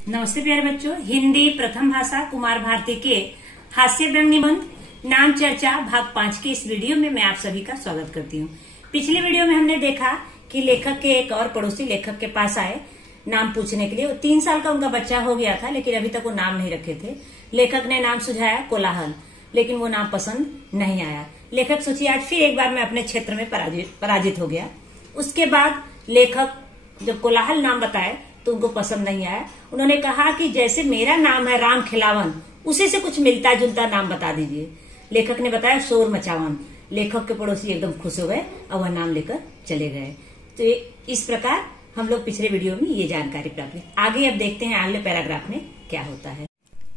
नमस्ते प्यारे बच्चों, हिंदी प्रथम भाषा कुमार भारती के हास्य व्यंग्य निबंध नाम चर्चा भाग 5 के इस वीडियो में मैं आप सभी का स्वागत करती हूँ। पिछले वीडियो में हमने देखा कि लेखक के एक और पड़ोसी लेखक के पास आए नाम पूछने के लिए। 3 साल का उनका बच्चा हो गया था, लेकिन अभी तक वो नाम नहीं रखे थे। लेखक ने नाम सुझाया कोलाहल, लेकिन वो नाम पसंद नहीं आया। लेखक सोची आज फिर एक बार मैं अपने क्षेत्र में पराजित हो गया। उसके बाद लेखक जब कोलाहल नाम बताए तो उनको पसंद नहीं आया। उन्होंने कहा कि जैसे मेरा नाम है राम खिलावन, उसी से कुछ मिलता जुलता नाम बता दीजिए। लेखक ने बताया शोर मचावन। लेखक के पड़ोसी एकदम खुश हो गए और वह नाम लेकर चले गए। तो इस प्रकार हम लोग पिछले वीडियो में ये जानकारी प्राप्त की। आगे अब देखते हैं अगले पैराग्राफ में क्या होता है।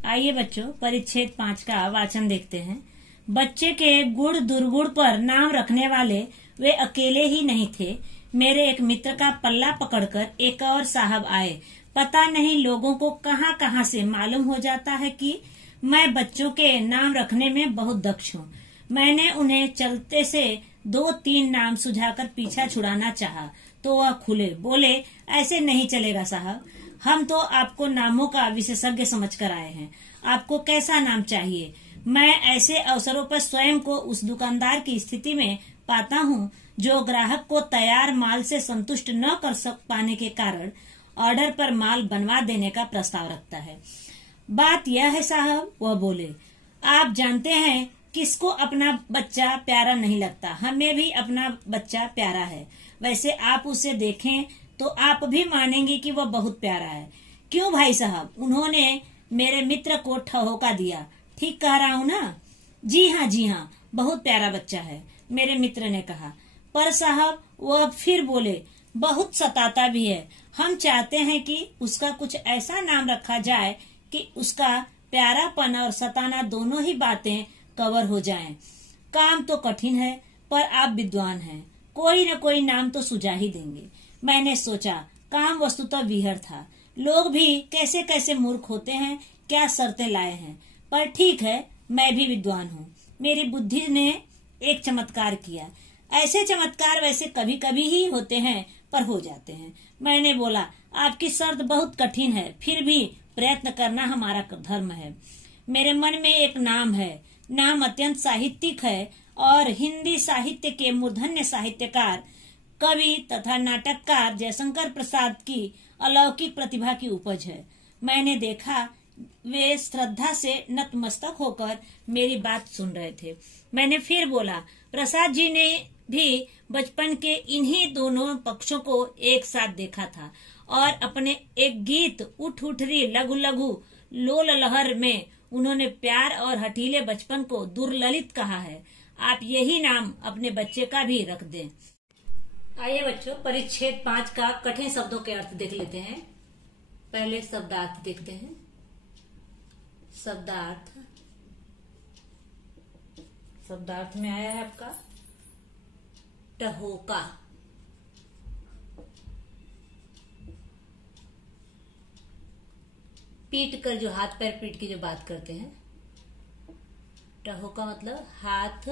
आइए बच्चों, परिच्छेद 5 का वाचन देखते हैं। बच्चे के गुण दुर्गुण पर नाम रखने वाले वे अकेले ही नहीं थे। मेरे एक मित्र का पल्ला पकड़कर एक और साहब आए। पता नहीं लोगों को कहां कहां से मालूम हो जाता है कि मैं बच्चों के नाम रखने में बहुत दक्ष हूँ। मैंने उन्हें चलते से 2-3 नाम सुझाकर पीछा छुड़ाना चाहा तो वह खुले बोले, ऐसे नहीं चलेगा साहब, हम तो आपको नामों का विशेषज्ञ समझकर आए हैं। आपको कैसा नाम चाहिए? मैं ऐसे अवसरों पर स्वयं को उस दुकानदार की स्थिति में पाता हूँ जो ग्राहक को तैयार माल से संतुष्ट न कर पाने के कारण ऑर्डर पर माल बनवा देने का प्रस्ताव रखता है। बात यह है साहब, वह बोले, आप जानते हैं किसको अपना बच्चा प्यारा नहीं लगता। हमें भी अपना बच्चा प्यारा है। वैसे आप उसे देखें तो आप भी मानेंगे कि वह बहुत प्यारा है। क्यों भाई साहब? उन्होंने मेरे मित्र को ठहोका दिया। ठीक कह रहा हूँ ना? जी हाँ, बहुत प्यारा बच्चा है, मेरे मित्र ने कहा। पर साहब, वह फिर बोले, बहुत सताता भी है। हम चाहते हैं कि उसका कुछ ऐसा नाम रखा जाए कि उसका प्यारापन और सताना दोनों ही बातें कवर हो जाएं। काम तो कठिन है, पर आप विद्वान हैं, कोई न कोई नाम तो सुझा ही देंगे। मैंने सोचा काम वस्तुतः विहर था। लोग भी कैसे कैसे मूर्ख होते हैं, क्या शर्तें लाए हैं। पर ठीक है, मैं भी विद्वान हूँ। मेरी बुद्धि ने एक चमत्कार किया। ऐसे चमत्कार वैसे कभी कभी ही होते हैं, पर हो जाते हैं। मैंने बोला, आपकी शर्त बहुत कठिन है, फिर भी प्रयत्न करना हमारा धर्म है। मेरे मन में एक नाम है। नाम अत्यंत साहित्यिक है और हिंदी साहित्य के मूर्धन्य साहित्यकार, कवि तथा नाटककार जयशंकर प्रसाद की अलौकिक प्रतिभा की उपज है। मैंने देखा वे श्रद्धा से नतमस्तक होकर मेरी बात सुन रहे थे। मैंने फिर बोला, प्रसाद जी ने भी बचपन के इन्हीं दोनों पक्षों को एक साथ देखा था और अपने एक गीत उठ उठ रही लघु लघु लोल लहर में उन्होंने प्यार और हठीले बचपन को दुर्ललित कहा है। आप यही नाम अपने बच्चे का भी रख दें। आइए बच्चों, परिच्छेद 5 का कठिन शब्दों के अर्थ देख लेते हैं। पहले शब्दार्थ देखते हैं। शब्दार्थ में आया है आपका ठहोका। पीट कर, जो हाथ पैर पीट की जो बात करते हैं। ठहोका मतलब हाथ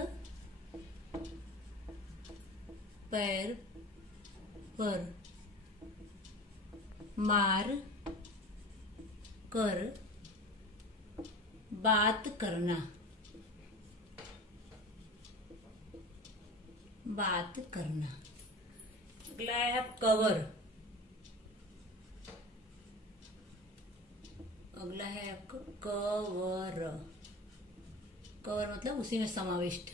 पैर पर मार कर बात करना। अगला है कवर। अगला है आपका कवर। कवर मतलब उसी में समाविष्ट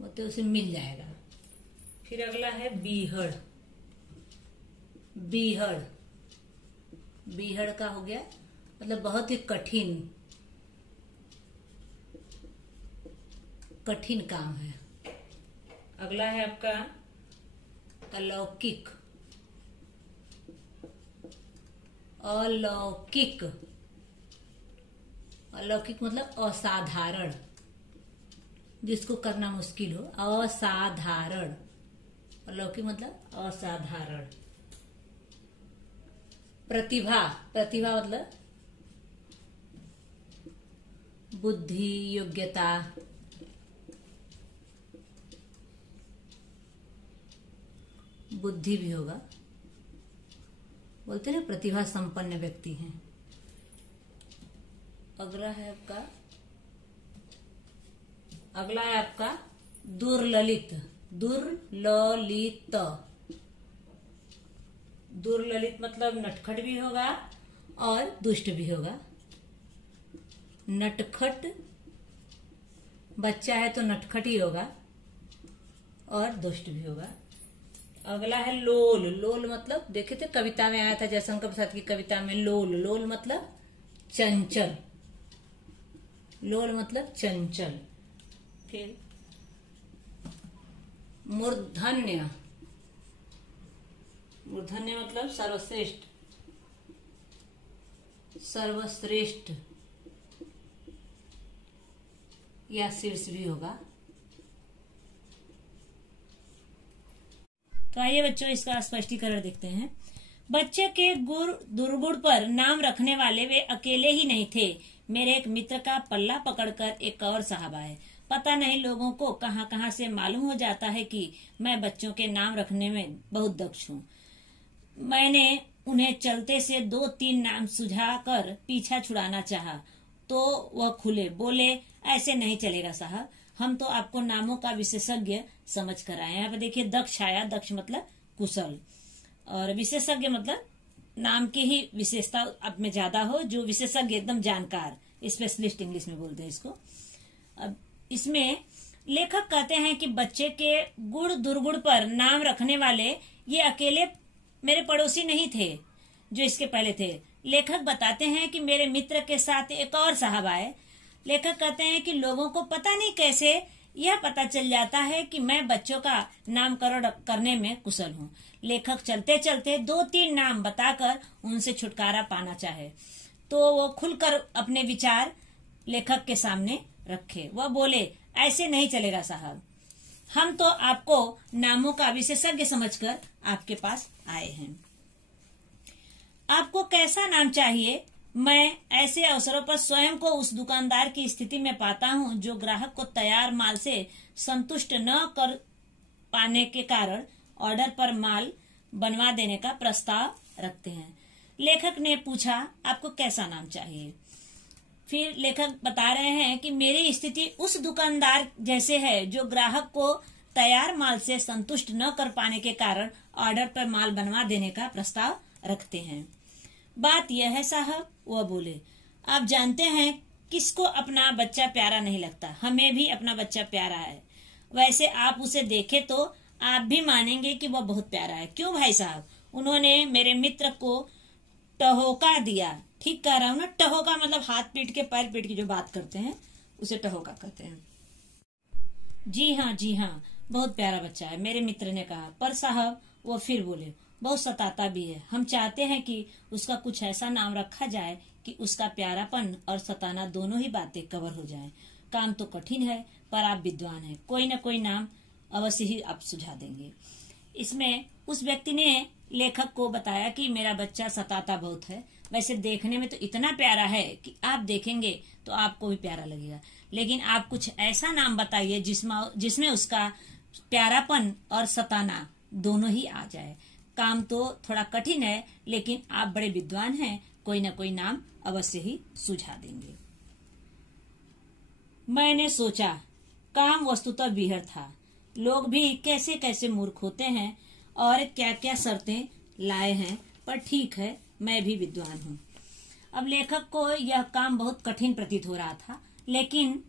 मतलब उसे मिल जाएगा। फिर अगला है बीहड़। बीहड़ का हो गया मतलब बहुत ही कठिन काम है। अगला है आपका अलौकिक। अलौकिक मतलब असाधारण, जिसको करना मुश्किल हो। असाधारण, अलौकिक मतलब असाधारण। प्रतिभा मतलब बुद्धि, योग्यता। बुद्धि भी होगा, बोलते ना प्रतिभा संपन्न व्यक्ति हैं। अगला है आपका दुर्ललित। दुर्ललित मतलब नटखट भी होगा और दुष्ट भी होगा। नटखट बच्चा है तो नटखट ही होगा और दुष्ट भी होगा। अगला है लोल। लोल मतलब देखे थे कविता में आया था, जयशंकर प्रसाद की कविता में लोल। लोल मतलब चंचल। लोल मतलब चंचल। फिर मूर्धन्य। मूर्धन्य मतलब सर्वश्रेष्ठ, सर्वश्रेष्ठ या शीर्ष भी होगा। तो आइए बच्चों इसका स्पष्टीकरण देखते हैं। बच्चे के दुर्गुण पर नाम रखने वाले वे अकेले ही नहीं थे। मेरे एक मित्र का पल्ला पकड़कर एक और साहब आए। पता नहीं लोगों को कहां कहां से मालूम हो जाता है कि मैं बच्चों के नाम रखने में बहुत दक्ष हूँ। मैंने उन्हें चलते से 2-3 नाम सुझाकर पीछा छुड़ाना चाहा तो वह खुले बोले, ऐसे नहीं चलेगा साहब, हम तो आपको नामों का विशेषज्ञ समझ कर आए हैं। यहाँ पे देखिए दक्ष आया। दक्ष मतलब कुशल, और विशेषज्ञ मतलब नाम की ही विशेषता अब में ज्यादा हो, जो विशेषज्ञ एकदम जानकार, स्पेशलिस्ट इंग्लिश में बोलते हैं इसको। अब इसमें लेखक कहते हैं कि बच्चे के गुण दुर्गुण पर नाम रखने वाले ये अकेले मेरे पड़ोसी नहीं थे जो इसके पहले थे। लेखक बताते हैं कि मेरे मित्र के साथ एक और साहब आए। लेखक कहते हैं कि लोगों को पता नहीं कैसे यह पता चल जाता है कि मैं बच्चों का नामकरण करने में कुशल हूँ। लेखक चलते चलते 2-3 नाम बताकर उनसे छुटकारा पाना चाहे तो वो खुलकर अपने विचार लेखक के सामने रखे। वह बोले, ऐसे नहीं चलेगा साहब, हम तो आपको नामों का विशेषज्ञ समझकर आपके पास आए हैं। आपको कैसा नाम चाहिए? मैं ऐसे अवसरों पर स्वयं को उस दुकानदार की स्थिति में पाता हूँ जो ग्राहक को तैयार माल से संतुष्ट न कर पाने के कारण ऑर्डर पर माल बनवा देने का प्रस्ताव रखते हैं। लेखक ने पूछा, आपको कैसा नाम चाहिए? फिर लेखक बता रहे हैं कि मेरी स्थिति उस दुकानदार जैसे है जो ग्राहक को तैयार माल से संतुष्ट न कर पाने के कारण ऑर्डर पर माल बनवा देने का प्रस्ताव रखते हैं। बात यह है साहब, वह बोले, आप जानते हैं किसको अपना बच्चा प्यारा नहीं लगता, हमें भी अपना बच्चा प्यारा है। वैसे आप उसे देखे तो आप भी मानेंगे कि वह बहुत प्यारा है। क्यों भाई साहब? उन्होंने मेरे मित्र को टहोका दिया। ठीक कह रहा हूँ ना? टहोका मतलब हाथ पीट के पैर पीट के जो बात करते हैं उसे टहोका कहते हैं। जी हाँ, बहुत प्यारा बच्चा है, मेरे मित्र ने कहा। पर साहब, वो फिर बोले, बहुत सताता भी है। हम चाहते हैं कि उसका कुछ ऐसा नाम रखा जाए कि उसका प्यारापन और सताना दोनों ही बातें कवर हो जाएं। काम तो कठिन है पर आप विद्वान हैं, कोई न कोई नाम अवश्य ही आप सुझा देंगे। इसमें उस व्यक्ति ने लेखक को बताया कि मेरा बच्चा सताता बहुत है। वैसे देखने में तो इतना प्यारा है कि आप देखेंगे तो आपको भी प्यारा लगेगा, लेकिन आप कुछ ऐसा नाम बताइए जिसमें उसका प्यारापन और सताना दोनों ही आ जाए। काम तो थोड़ा कठिन है लेकिन आप बड़े विद्वान हैं, कोई न कोई नाम अवश्य ही सुझा देंगे। मैंने सोचा, काम वस्तुतः बीहड़ था। लोग भी कैसे कैसे मूर्ख होते हैं और क्या क्या शर्तें लाए हैं, पर ठीक है, मैं भी विद्वान हूँ। अब लेखक को यह काम बहुत कठिन प्रतीत हो रहा था, लेकिन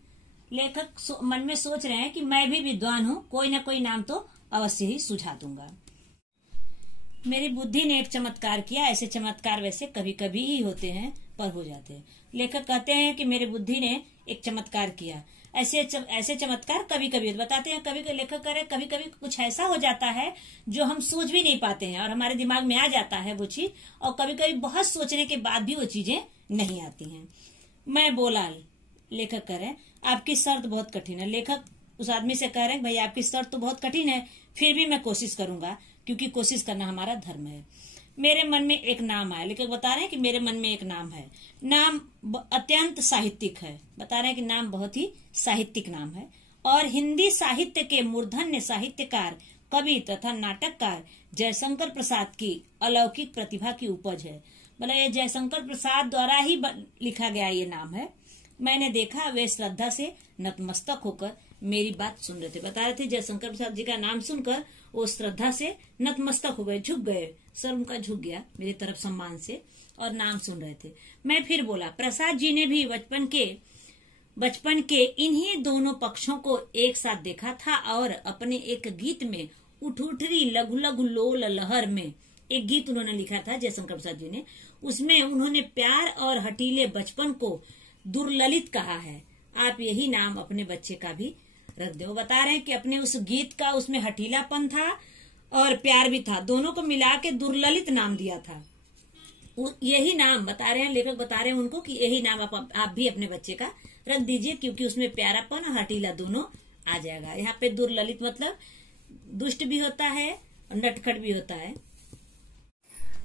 लेखक मन में सोच रहे हैं कि मैं भी विद्वान हूँ, कोई न कोई नाम तो अवश्य ही सुझा दूंगा। मेरी बुद्धि ने एक चमत्कार किया। ऐसे चमत्कार वैसे कभी कभी ही होते हैं पर हो जाते हैं। लेखक कहते हैं कि मेरी बुद्धि ने एक चमत्कार किया। ऐसे चमत्कार कभी कभी बताते हैं। कभी लेखक कह रहे कभी कभी कुछ ऐसा हो जाता है जो हम सोच भी नहीं पाते हैं और हमारे दिमाग में आ जाता है वो चीज, और कभी कभी बहुत सोचने के बाद भी वो चीजें नहीं आती हैं। मैं बोला, लेखक कह रहे आपकी शर्त बहुत कठिन है। लेखक उस आदमी से कह रहे हैं, भाई आपकी शर्त तो बहुत कठिन है, फिर भी मैं कोशिश करूंगा, क्योंकि कोशिश करना हमारा धर्म है। मेरे मन में एक नाम आया। लेखक बता रहे हैं कि मेरे मन में एक नाम है। नाम अत्यंत साहित्यिक है। बता रहे हैं कि नाम बहुत ही साहित्यिक नाम है और हिंदी साहित्य के मूर्धन्य साहित्यकार कवि तथा नाटककार जयशंकर प्रसाद की अलौकिक प्रतिभा की उपज है। मतलब ये जयशंकर प्रसाद द्वारा ही लिखा गया ये नाम है। मैंने देखा वे श्रद्धा से नतमस्तक होकर मेरी बात सुन रहे थे। बता रहे थे जयशंकर प्रसाद जी का नाम सुनकर वो श्रद्धा से नतमस्तक हो गए, झुक गए, सर उनका झुक गया मेरी तरफ सम्मान से, और नाम सुन रहे थे। मैं फिर बोला, प्रसाद जी ने भी बचपन के इन्हीं दोनों पक्षों को एक साथ देखा था और अपने एक गीत में उठुठरी लघु लघु लोल लहर में एक गीत उन्होंने लिखा था जयशंकर प्रसाद जी ने। उसमें उन्होंने प्यार और हटीले बचपन को दुर्ललित कहा है। आप यही नाम अपने बच्चे का भी रख दो। बता रहे हैं कि अपने उस गीत का उसमें हटीलापन था और प्यार भी था, दोनों को मिला के दुर्ललित नाम दिया था। यही नाम बता रहे हैं, लेखक बता रहे हैं उनको कि यही नाम आप भी अपने बच्चे का रख दीजिए, क्योंकि उसमें प्यारापन और हटीला दोनों आ जाएगा। यहाँ पे दुर्ललित मतलब दुष्ट भी होता है और नटखट भी होता है।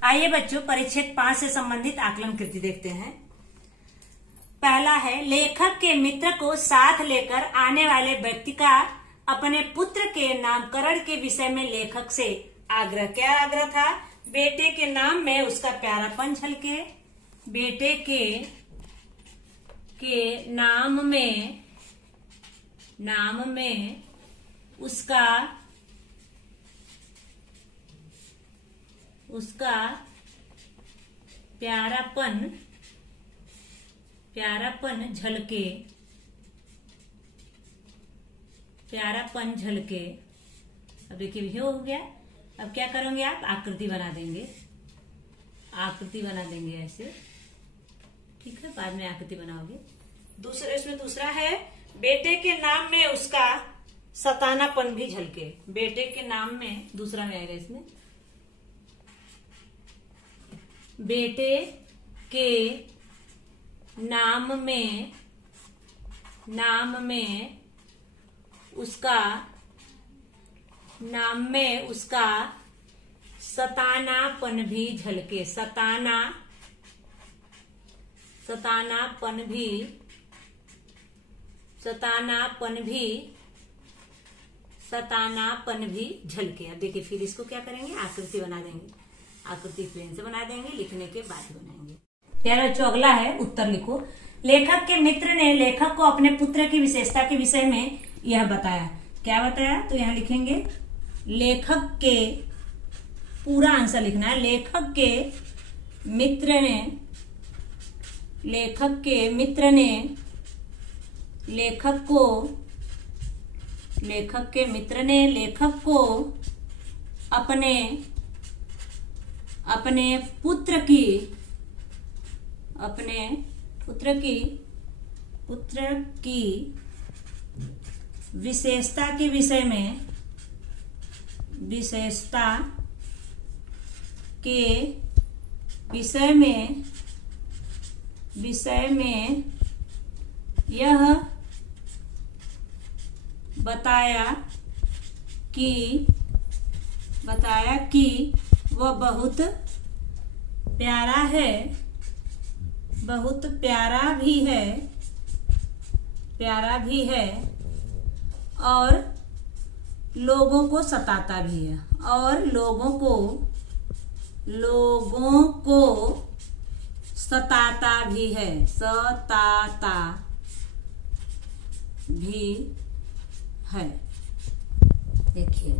आइए बच्चों, परिच्छेद 5 से संबंधित आकलन कृति देखते हैं। पहला है, लेखक के मित्र को साथ लेकर आने वाले व्यक्ति का अपने पुत्र के नामकरण के विषय में लेखक से आग्रह। क्या आग्रह था? बेटे के नाम में उसका प्यारापन झलके, बेटे के नाम में उसका प्यारापन झलके। अब देखिए ये हो गया। अब क्या करोगे आप? आकृति बना देंगे ऐसे, ठीक है, बाद में आकृति बनाओगे। इसमें दूसरा है, बेटे के नाम में उसका सतानापन भी झलके। बेटे के नाम में दूसरा में आएगा इसमें, बेटे के नाम में उसका सतानापन भी झलके। सतानापन भी झलके। अब देखिए फिर इसको क्या करेंगे? आकृति बना देंगे। आकृति पेन से बना देंगे, लिखने के बाद बनाएंगे। प्यारा बच्चों, अगला है उत्तर लिखो। लेखक के मित्र ने लेखक को अपने पुत्र की विशेषता के विषय में यह बताया। क्या बताया? तो यहाँ लिखेंगे लेखक के, पूरा आंसर लिखना है। लेखक के मित्र ने लेखक को अपने पुत्र की विशेषता के विषय में यह बताया कि वह बहुत प्यारा भी है और लोगों को सताता भी है, और लोगों को सताता भी है। देखिए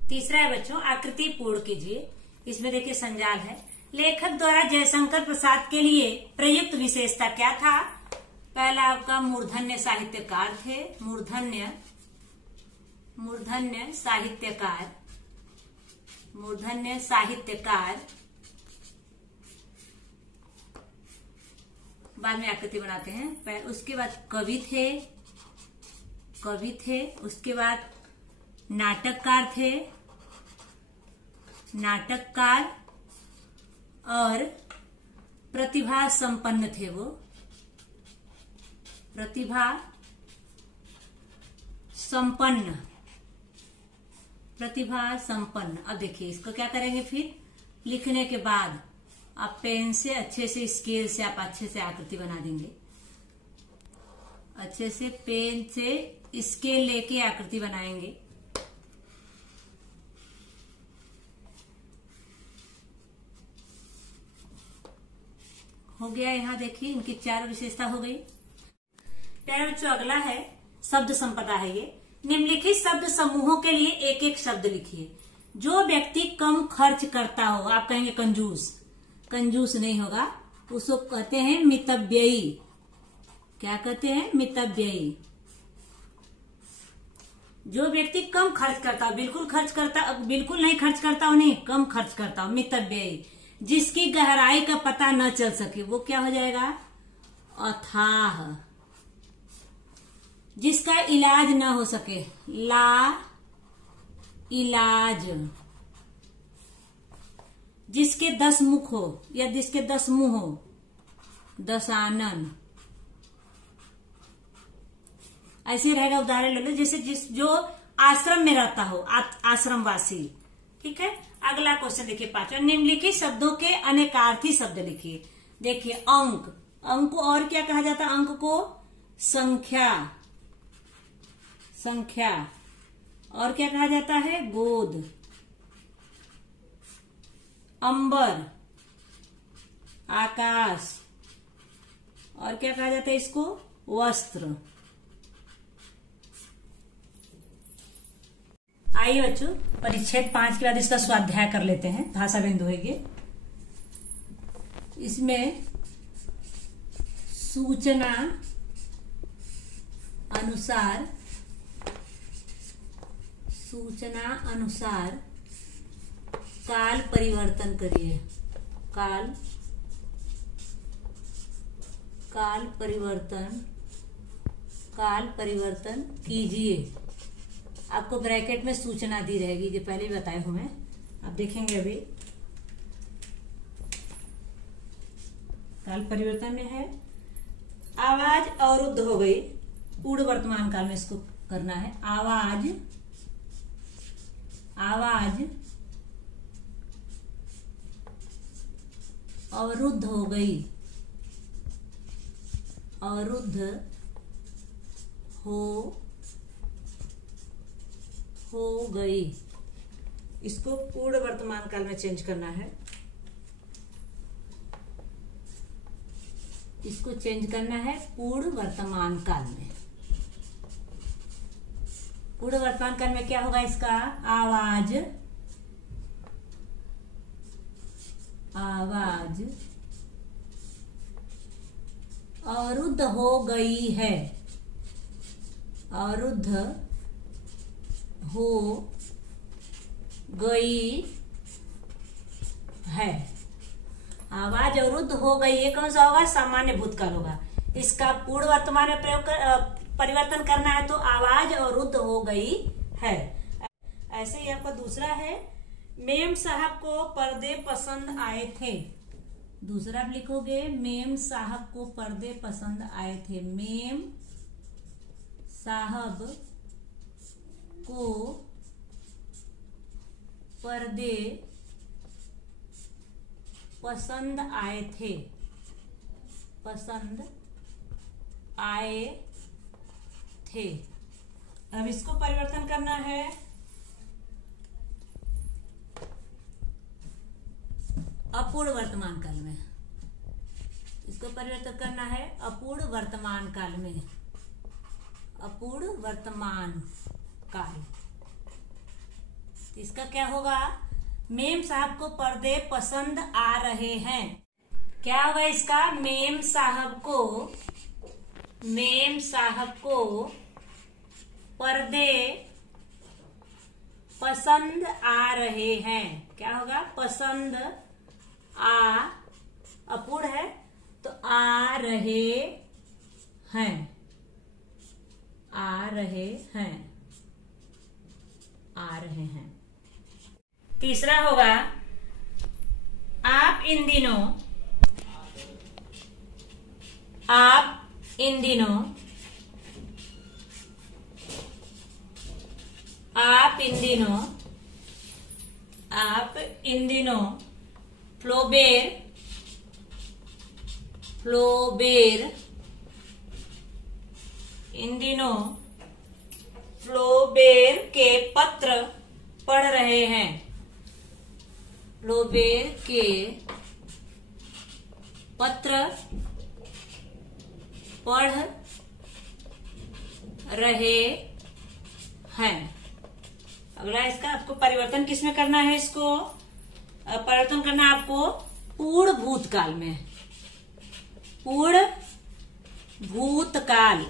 तीसरा है बच्चों, आकृति पूर्ण कीजिए। इसमें देखिए संजाल है। लेखक द्वारा जयशंकर प्रसाद के लिए प्रयुक्त विशेषता क्या था? पहला आपका मूर्धन्य साहित्यकार थे। मूर्धन्य साहित्यकार। बाद में आकृति बनाते हैं। उसके बाद कवि थे। उसके बाद नाटककार और प्रतिभा संपन्न थे। वो प्रतिभा संपन्न। अब देखिए इसको क्या करेंगे? फिर लिखने के बाद आप पेन से अच्छे से, स्केल से आप अच्छे से आकृति बना देंगे। अच्छे से पेन से स्केल लेके आकृति बनाएंगे। हो गया। यहाँ देखिए इनकी 4 विशेषता हो गई। प्यारे बच्चों, अगला है शब्द संपदा है। ये निम्नलिखित शब्द समूहों के लिए एक एक शब्द लिखिए। जो व्यक्ति कम खर्च करता हो, आप कहेंगे कंजूस, कंजूस नहीं होगा, उसको कहते हैं मितव्ययी। क्या कहते हैं? मितव्ययी। जो व्यक्ति कम खर्च करता हो, बिल्कुल नहीं खर्च करता हो, नहीं, कम खर्च करता हो, मितव्ययी। जिसकी गहराई का पता न चल सके वो क्या हो जाएगा? अथाह। जिसका इलाज न हो सके, ला इलाज। जिसके 10 मुख हो या जिसके 10 मुंह हो, दशानन। ऐसे रहेगा। उदाहरण ले लो, जैसे जो आश्रम में रहता हो, आश्रमवासी। ठीक है। अगला क्वेश्चन देखिए 5वां। निम्नलिखित शब्दों के अनेकार्थी शब्द लिखिए। देखिए अंक, अंक को और क्या कहा जाता है? अंक को संख्या, संख्या। और क्या कहा जाता है? गोद। अंबर, आकाश। और क्या कहा जाता है इसको? वस्त्र। आइए बच्चों, परिच्छेद 5 के बाद इसका स्वाध्याय कर लेते हैं। भाषा बिंदु है ये। इसमें सूचना अनुसार, सूचना अनुसार काल परिवर्तन करिए। काल परिवर्तन कीजिए। आपको ब्रैकेट में सूचना दी रहेगी, जो पहले भी बताए हुए आप देखेंगे। अभी काल परिवर्तन में है आवाज अवरुद्ध हो गई। पूर्ण वर्तमान काल में इसको करना है। आवाज अवरुद्ध हो गई, अवरुद्ध हो गई। इसको पूर्ण वर्तमान काल में चेंज करना है। इसको चेंज करना है पूर्ण वर्तमान काल में। पूर्ण वर्तमान काल में क्या होगा इसका? आवाज अवरुद्ध हो गई है, अवरुद्ध हो गई है। आवाज अवरुद्ध हो गई, ये कौन सा होगा? सामान्य भूतकाल होगा। इसका पूर्ण वर्तमान में परिवर्तन करना है तो आवाज अवरुद्ध हो गई है। ऐसे ही आपका दूसरा है, मेम साहब को पर्दे पसंद आए थे। दूसरा आप लिखोगे, मेम साहब को पर्दे पसंद आए थे। मेम साहब को पर्दे पसंद आए थे, पसंद आए थे। अब इसको परिवर्तन करना है अपूर्ण वर्तमान काल में। इसको परिवर्तन करना है अपूर्ण वर्तमान काल में, अपूर्ण वर्तमान काल। इसका क्या होगा? मेम साहब को पर्दे पसंद आ रहे हैं। क्या होगा इसका? मेम साहब को पर्दे पसंद आ रहे हैं। क्या होगा? पसंद अपूर्ण है तो आ रहे हैं, आ रहे हैं, आ रहे हैं। तीसरा होगा, आप इन दिनों फ्लोबेर के पत्र पढ़ रहे हैं। फ्लोबेर के पत्र पढ़ रहे हैं। अगला इसका आपको परिवर्तन किसमें करना है, इसको परिवर्तन करना है आपको पूर्ण भूतकाल में। पूर्ण भूतकाल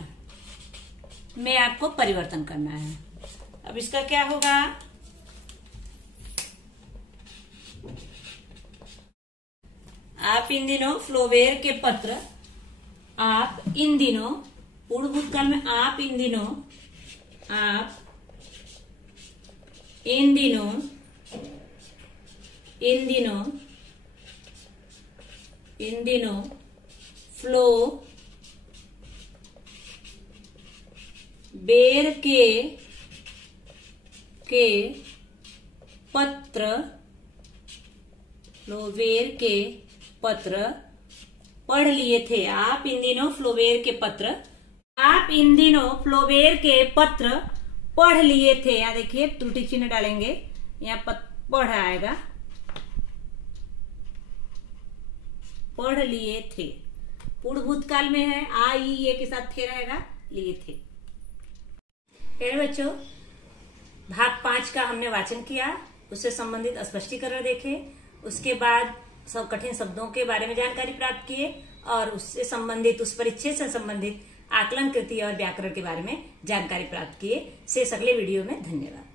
में आपको परिवर्तन करना है। अब इसका क्या होगा, आप इन दिनों फ्लोवेयर के पत्र, आप इन दिनों, पूर्ण भूतकाल में आप इन दिनों, आप इन दिनों, इन दिनों, इन दिनों फ्लोवेयर के पत्र, फ्लोवेयर के पत्र पढ़ लिए थे। आप इन दिनों फ्लोवेयर के पत्र, आप इन दिनों फ्लोवेयर के पत्र पढ़ लिए थे। यहाँ देखिए त्रुटि चिन्ह डालेंगे, यहाँ पढ़ आएगा, पढ़ लिए थे। पूर्ण भूतकाल में है, आ ई ये के साथ थे रहेगा, लिए थे। बच्चों, भाग 5 का हमने वाचन किया, उससे संबंधित स्पष्टीकरण देखे, उसके बाद सब कठिन शब्दों के बारे में जानकारी प्राप्त किए और उससे संबंधित, उस परिच्छेद से संबंधित आकलन कृति और व्याकरण के बारे में जानकारी प्राप्त किए। शेष अगले वीडियो में। धन्यवाद।